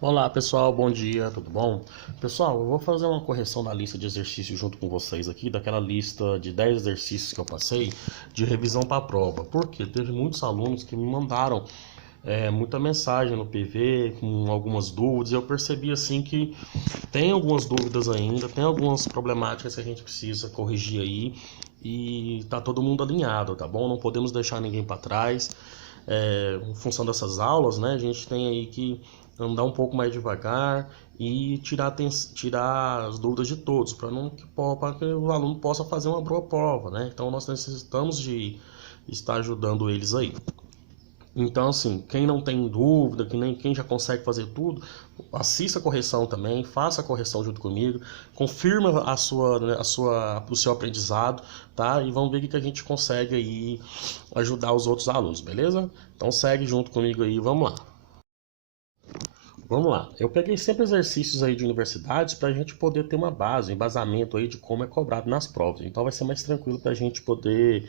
Olá pessoal, bom dia, tudo bom? Pessoal, eu vou fazer uma correção da lista de exercícios junto com vocês aqui, daquela lista de 10 exercícios que eu passei de revisão para a prova. Porque teve muitos alunos que me mandaram muita mensagem no PV com algumas dúvidas, e eu percebi assim que tem algumas dúvidas ainda, tem algumas problemáticas que a gente precisa corrigir aí, e tá todo mundo alinhado, tá bom? Não podemos deixar ninguém para trás. Em função dessas aulas, né, a gente tem aí que andar um pouco mais devagar e tirar as dúvidas de todos, para que o aluno possa fazer uma boa prova, né? Então nós necessitamos de estar ajudando eles aí. Então, assim, quem não tem dúvida, quem já consegue fazer tudo, assista a correção também, faça a correção junto comigo, confirma o seu aprendizado, tá? E vamos ver o que a gente consegue aí ajudar os outros alunos, beleza? Então segue junto comigo aí, vamos lá. Vamos lá, eu peguei sempre exercícios aí de universidades para a gente poder ter uma base, um embasamento aí de como é cobrado nas provas. Então vai ser mais tranquilo para a gente poder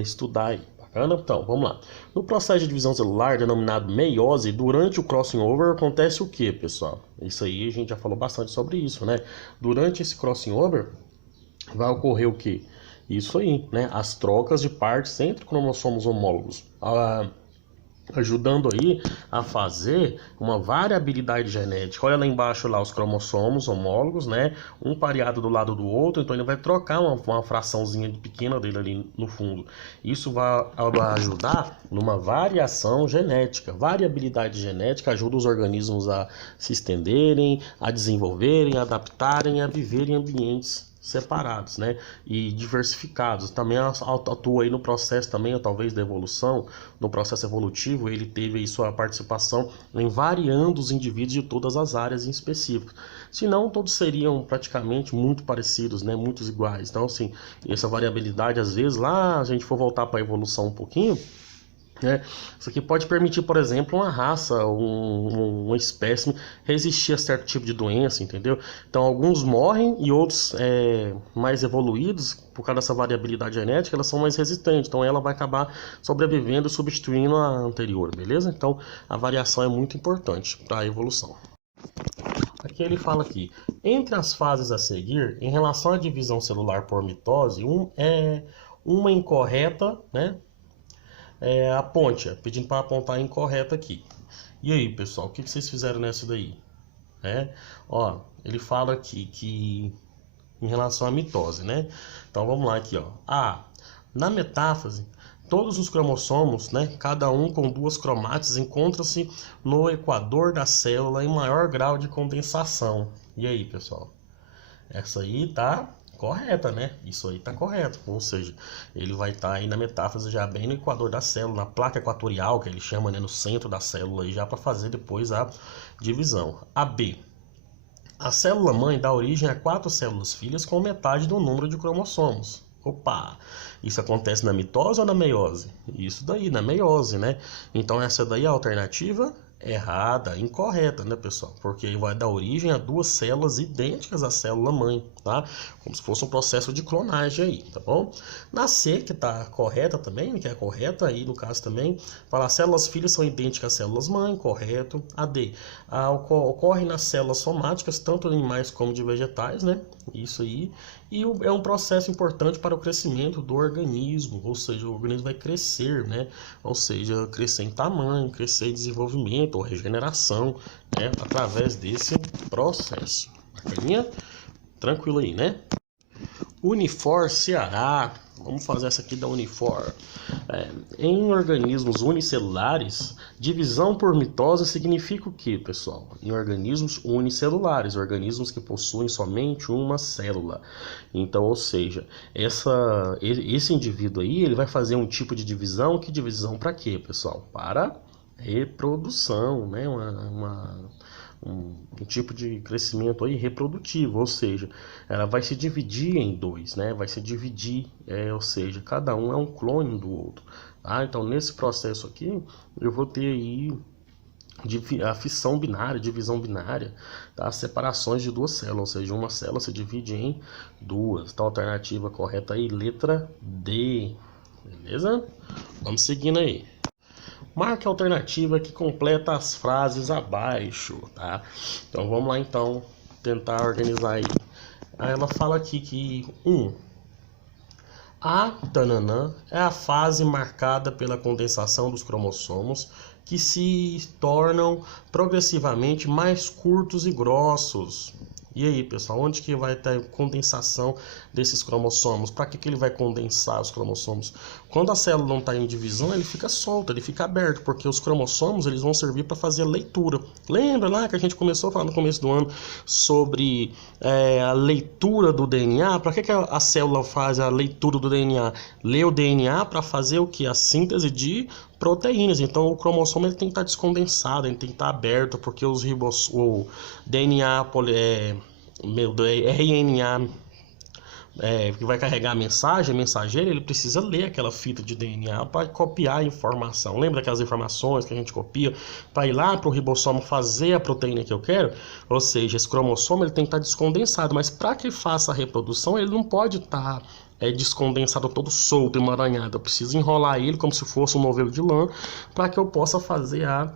estudar aí. Bacana? Então, vamos lá. No processo de divisão celular, denominado meiose, durante o crossing over acontece o que, pessoal? Isso aí a gente já falou bastante sobre isso, né? Durante esse crossing over vai ocorrer o que? Isso aí, né? As trocas de partes entre cromossomos homólogos. Ajudando aí a fazer uma variabilidade genética. Olha lá embaixo lá os cromossomos homólogos, né? Um pareado do lado do outro, então ele vai trocar uma fraçãozinha pequena dele ali no fundo. Isso vai ajudar numa variação genética. Variabilidade genética ajuda os organismos a se estenderem, a desenvolverem, a adaptarem, a viverem em ambientes separados, né, e diversificados. Também atua aí no processo também, talvez, da evolução. No processo evolutivo, ele teve aí sua participação em variando os indivíduos de todas as áreas em específico. Senão, todos seriam praticamente muito parecidos, né, muitos iguais. Então, assim, essa variabilidade, às vezes, lá a gente for voltar para a evolução um pouquinho, isso aqui pode permitir, por exemplo, uma raça, uma espécime resistir a certo tipo de doença, entendeu? Então, alguns morrem e outros mais evoluídos, por causa dessa variabilidade genética, elas são mais resistentes. Então, ela vai acabar sobrevivendo e substituindo a anterior, beleza? Então, a variação é muito importante para a evolução. Aqui ele fala aqui, entre as fases a seguir, em relação à divisão celular por mitose, uma incorreta, né? A ponte, pedindo para apontar incorreta aqui. E aí, pessoal, o que vocês fizeram nessa daí? Ó, ele fala aqui que em relação à mitose, né? Então vamos lá aqui, ó. Na metáfase, todos os cromossomos, né, cada um com duas cromátides, encontram-se no equador da célula em maior grau de condensação. E aí, pessoal? Essa aí tá correta, né? Isso aí tá correto. Ou seja, ele vai estar aí na metáfase já bem no equador da célula, na placa equatorial, que ele chama, né, no centro da célula, aí já para fazer depois a divisão. A B. A célula mãe dá origem a 4 células filhas com metade do número de cromossomos. Opa! Isso acontece na mitose ou na meiose? Isso daí, na meiose, né? Então essa daí é a alternativa errada, incorreta, né, pessoal? Porque vai dar origem a 2 células idênticas à célula mãe, tá? Como se fosse um processo de clonagem aí, tá bom? Na C, que tá correta também, que é correta aí no caso também, fala células filhas são idênticas às células mãe, correto. A D, ocorre nas células somáticas, tanto de animais como de vegetais, né? Isso aí. E é um processo importante para o crescimento do organismo, ou seja, o organismo vai crescer, né? Ou seja, crescer em tamanho, crescer em desenvolvimento ou regeneração, né? Através desse processo. Bacaninha? Tranquilo aí, né? Unifor Ceará. Vamos fazer essa aqui da Unifor. Em organismos unicelulares, divisão por mitose significa o que, pessoal? Em organismos unicelulares, organismos que possuem somente uma célula. Então, ou seja, esse indivíduo aí, ele vai fazer um tipo de divisão. Que divisão para quê, pessoal? Para reprodução, né? Um tipo de crescimento aí reprodutivo, ou seja, ela vai se dividir em dois, né? Vai se dividir, ou seja, cada um é um clone do outro. Então nesse processo aqui eu vou ter aí a fissão binária, divisão binária, tá? Separações de duas células, ou seja, uma célula se divide em duas. Então, a alternativa correta aí, letra D, beleza? Vamos seguindo aí. Marque a alternativa que completa as frases abaixo, tá? Então, vamos lá, então, tentar organizar aí. Aí ela fala aqui que, a tananã é a fase marcada pela condensação dos cromossomos que se tornam progressivamente mais curtos e grossos. E aí, pessoal, onde que vai ter condensação desses cromossomos? Para que ele vai condensar os cromossomos? Quando a célula não está em divisão, ele fica solto, ele fica aberto, porque os cromossomos eles vão servir para fazer a leitura. Lembra lá que a gente começou a falar no começo do ano sobre a leitura do DNA? Para que a célula faz a leitura do DNA? Lê o DNA para fazer o que? A síntese de proteínas. Então o cromossomo ele tem que estar descondensado, ele tem que estar aberto, porque o DNA, RNA que vai carregar a mensagem, mensageiro, ele precisa ler aquela fita de DNA para copiar a informação. Lembra aquelas informações que a gente copia para ir lá para o ribossomo fazer a proteína que eu quero? Ou seja, esse cromossomo ele tem que estar descondensado, mas para que faça a reprodução, ele não pode estar descondensado todo solto, emaranhado. Eu preciso enrolar ele como se fosse um novelo de lã para que eu possa fazer a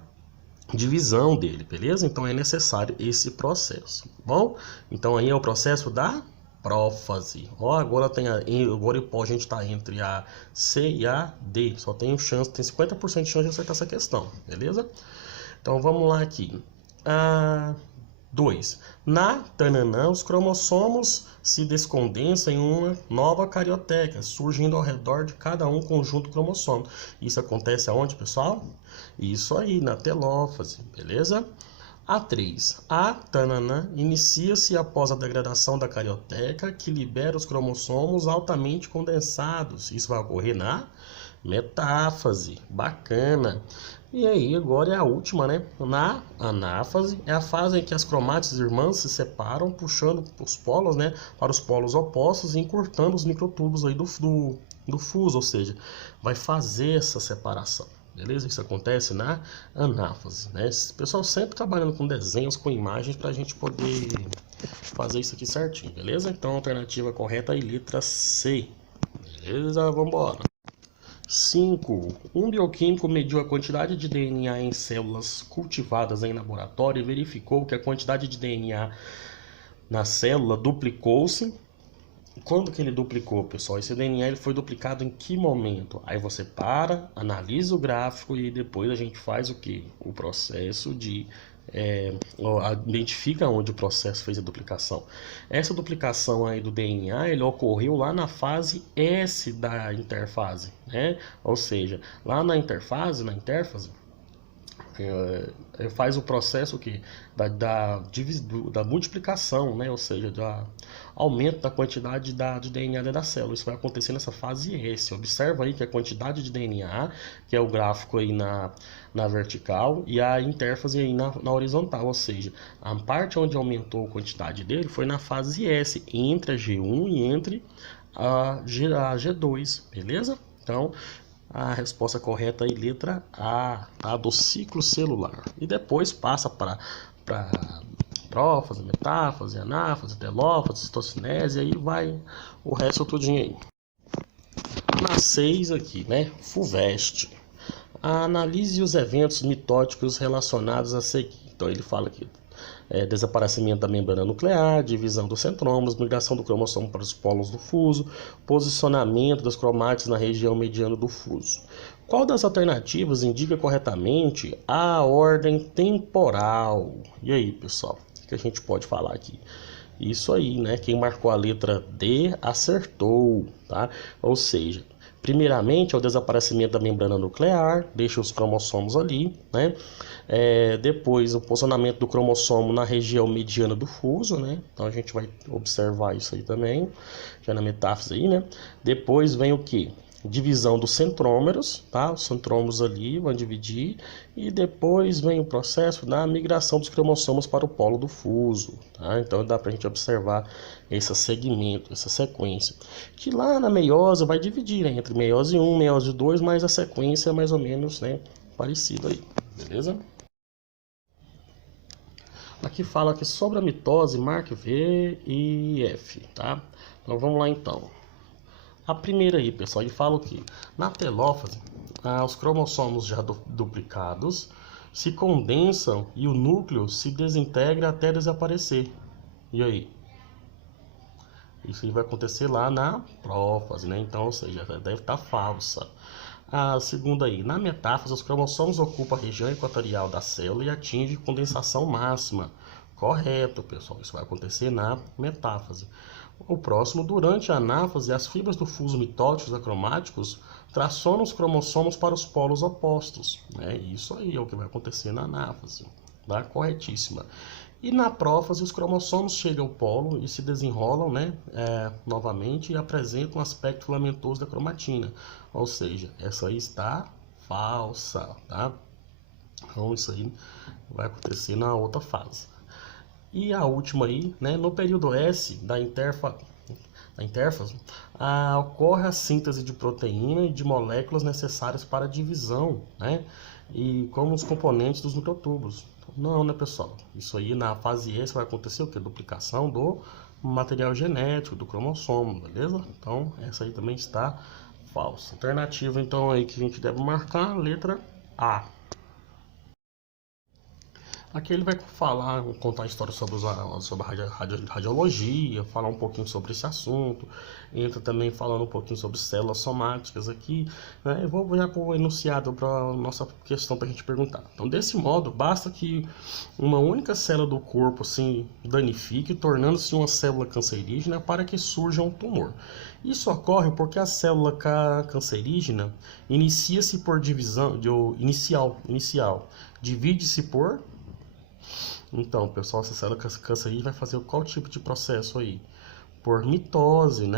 divisão dele, beleza? Então é necessário esse processo, bom? Então aí é o processo da prófase. Ó, agora a gente está entre a C e a D. Só tem 50% de chance de acertar essa questão, beleza? Então vamos lá aqui. 2. Na tananã, os cromossomos se descondensam em uma nova carioteca, surgindo ao redor de cada um conjunto cromossômico. Isso acontece aonde, pessoal? Isso aí, na telófase, beleza? A3. A tananã inicia-se após a degradação da carioteca, que libera os cromossomos altamente condensados. Isso vai ocorrer na metáfase. Bacana. E aí, agora é a última, né? Na anáfase, é a fase em que as cromátides irmãs se separam, puxando os polos, né, para os polos opostos e encurtando os microtúbulos aí do fuso, ou seja, vai fazer essa separação. Beleza? Isso acontece na anáfase, né? Esse pessoal sempre trabalhando com desenhos, com imagens, para a gente poder fazer isso aqui certinho, beleza? Então, a alternativa correta é letra C. Beleza? Vamos embora. 5. Um bioquímico mediu a quantidade de DNA em células cultivadas em laboratório e verificou que a quantidade de DNA na célula duplicou-se. Quando que ele duplicou, pessoal? Esse DNA ele foi duplicado em que momento? Aí você analisa o gráfico e depois a gente faz o que? O processo de... identifica onde o processo fez a duplicação. Essa duplicação aí do DNA ele ocorreu lá na fase S da interfase, né? Ou seja, lá na interfase, faz o processo que da multiplicação, né? Ou seja, do aumento da quantidade de DNA dentro da célula. Isso vai acontecer nessa fase S. Observa aí que a quantidade de DNA, que é o gráfico aí na vertical, e a interfase aí na horizontal, ou seja, a parte onde aumentou a quantidade dele foi na fase S, entre a G1 e entre a G2, beleza? Então, a resposta correta é letra A, tá? Do ciclo celular. E depois passa para prófase, metáfase, anáfase, telófase, citocinese, aí vai o resto tudinho aí. Na 6 aqui, né? FUVEST. Analise os eventos mitóticos relacionados a seguir. Então ele fala aqui. Desaparecimento da membrana nuclear, divisão dos centrómeros, migração do cromossomo para os polos do fuso, posicionamento das cromátides na região mediana do fuso. Qual das alternativas indica corretamente a ordem temporal? E aí, pessoal, o que a gente pode falar aqui? Isso aí, né? Quem marcou a letra D acertou, tá? Ou seja, primeiramente é o desaparecimento da membrana nuclear, deixa os cromossomos ali, né? Depois o posicionamento do cromossomo na região mediana do fuso, né? Então a gente vai observar isso aí também, já na metáfase aí, né? Depois vem o que? Divisão dos centrômeros, tá? Os centrômeros ali vão dividir e depois vem o processo da migração dos cromossomos para o polo do fuso, tá? Então dá pra gente observar esse segmento, essa sequência, que lá na meiose vai dividir, né, entre meiose 1, meiose 2, mas a sequência é mais ou menos, né, parecida aí, beleza? Aqui fala que sobre a mitose, marque V e F, tá? Então vamos lá então. A primeira aí, pessoal, ele fala o que? Na telófase, os cromossomos já duplicados se condensam e o núcleo se desintegra até desaparecer. E aí? Isso aí vai acontecer lá na prófase, né? Então, ou seja, deve estar falsa. A segunda aí, na metáfase, os cromossomos ocupam a região equatorial da célula e atingem condensação máxima. Correto, pessoal. Isso vai acontecer na metáfase. O próximo, durante a anáfase, as fibras do fuso mitóticos acromáticos tracionam os cromossomos para os polos opostos. Isso aí é o que vai acontecer na anáfase. Tá? Corretíssima. E na prófase, os cromossomos chegam ao polo e se desenrolam, novamente e apresentam um aspecto filamentoso da cromatina. Ou seja, essa aí está falsa, tá? Então isso aí vai acontecer na outra fase. E a última aí, no período S da interfase, ocorre a síntese de proteína e de moléculas necessárias para a divisão, e como os componentes dos nucleotúbulos. Não, né, pessoal? Isso aí na fase S vai acontecer o que? Duplicação do material genético, do cromossomo, beleza? Então, essa aí também está falsa. Alternativa, então, aí que a gente deve marcar, letra A. Aqui ele vai contar a história sobre a radiologia, falar um pouquinho sobre esse assunto. Entra também falando um pouquinho sobre células somáticas aqui. Eu vou já pôr o enunciado para a nossa questão para a gente perguntar. Então, desse modo, basta que uma única célula do corpo se danifique, tornando-se uma célula cancerígena para que surja um tumor. Isso ocorre porque a célula cancerígena inicia-se por divisão inicial. Divide-se por... Então, pessoal, essa célula cancerígena vai fazer qual tipo de processo aí? Por mitose,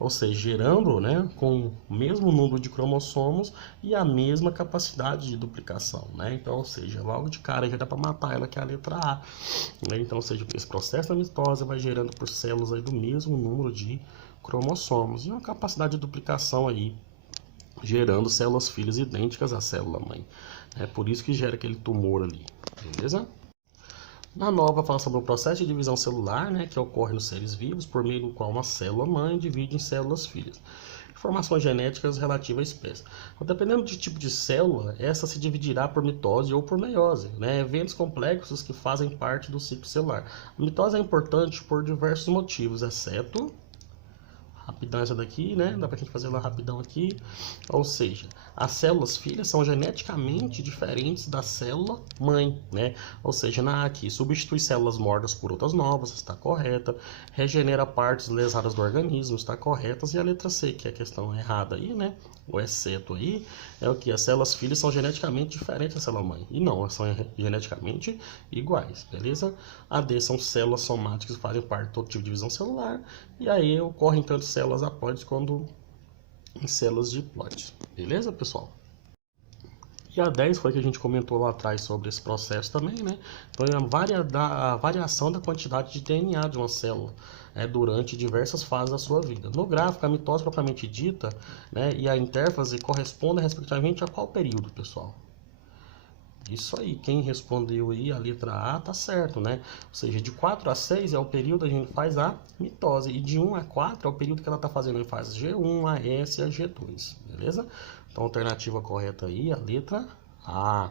Ou seja, gerando, com o mesmo número de cromossomos e a mesma capacidade de duplicação, Então, ou seja, logo de cara já dá para matar ela, que é a letra A, Então, ou seja, esse processo da mitose vai gerando por células aí do mesmo número de cromossomos e uma capacidade de duplicação aí, gerando células filhas idênticas à célula mãe. É por isso que gera aquele tumor ali, beleza? Na nova, fala sobre o processo de divisão celular, que ocorre nos seres vivos, por meio do qual uma célula mãe divide em células filhas. Informações genéticas relativas à espécie. Dependendo do tipo de célula, essa se dividirá por mitose ou por meiose, eventos complexos que fazem parte do ciclo celular. A mitose é importante por diversos motivos, exceto... Rapidão essa daqui, Dá pra gente fazer ela rapidão aqui. Ou seja, as células filhas são geneticamente diferentes da célula mãe, Ou seja, na A aqui, substitui células mortas por outras novas, está correta. Regenera partes lesadas do organismo, está correta. E a letra C, que é a questão errada aí, O exceto aí, é o que? As células filhas são geneticamente diferentes da célula mãe. E não, elas são geneticamente iguais, beleza? A D são células somáticas que fazem parte de todo tipo de divisão celular. E aí ocorrem tanto células haploides quanto em células diploides. Beleza, pessoal? E a 10 foi que a gente comentou lá atrás sobre esse processo também, Então, a variação da quantidade de DNA de uma célula durante diversas fases da sua vida. No gráfico, a mitose propriamente dita, e a intérfase correspondem respectivamente a qual período, pessoal? Isso aí, quem respondeu aí a letra A tá certo, Ou seja, de 4 a 6 é o período que a gente faz a mitose, e de 1 a 4 é o período que ela tá fazendo em fase G1, a S e a G2, beleza? Então, a alternativa correta aí, a letra A.